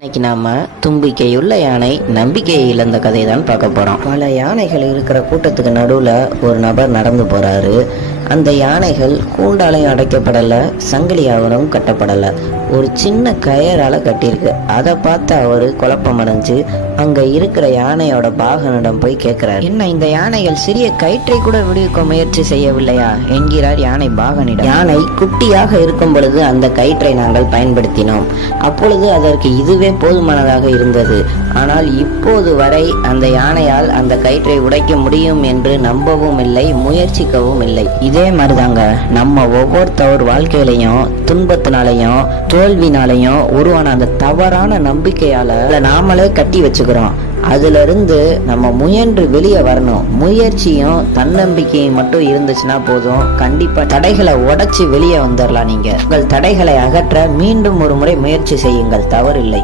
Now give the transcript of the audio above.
இன்னைக்கு நாம தும்பிக்கையுள்ள யானை நம்பிக்கையை இழந்த கதை தான் பார்க்க போறோம். பல யானைகள் இருக்கிற கூட்டத்துக்கு நடுவுல ஒரு நபர் நடந்து போறாரு. அந்த யானைகள் கூண்டாலையும் அடைக்கப்படல சங்கிலியாவரும் கட்டப்படல. ஒரு சின்ன கயரால கட்டியிருக்கு. அதை பார்த்து அவரு குழப்பம் அடைஞ்சு அங்க இருக்கிற யானையோட பாகனிடம் போய் கேட்கிறார் என்ன இந்த யானைகள் சிறிய கயிற்றை கூட விடுவிக்க முயற்சி செய்யவில்லையா? என்கிறார் யானை பாகனிடம். யானை குட்டியாக இருக்கும் பொழுது அந்த கயிற்றை நாங்கள் பயன்படுத்தினோம். அப்பொழுது அதற்கு இதுவே போதுமானதாக இருந்தது. ஆனால் இப்போது வரை அந்த யானையால் அந்த கயிற்றை உடைக்க முடியும் என்று நம்பவும் இல்லை முயற்சிக்கவும் இல்லை. இதே மாதிரிதாங்க. நம்ம ஒவ்வொருத்தவர் வாழ்க்கையிலையும் துன்பத்தினாலையும் தோல்வினாலையும் உருவான அந்த தவறான நம்பிக்கையால நாமளே கட்டி வச்சுக்கிறோம். அதிலிருந்து நம்ம முயன்று வெளியே வரணும். முயற்சியும் தன்னம்பிக்கையும் மட்டும் இருந்துச்சுன்னா போதும். கண்டிப்பா தடைகளை உடச்சி வெளியே வந்துடலாம் நீங்க. உங்கள் தடைகளை அகற்ற மீண்டும் ஒரு முறை முயற்சி செய்யுங்கள். தவறில்லை.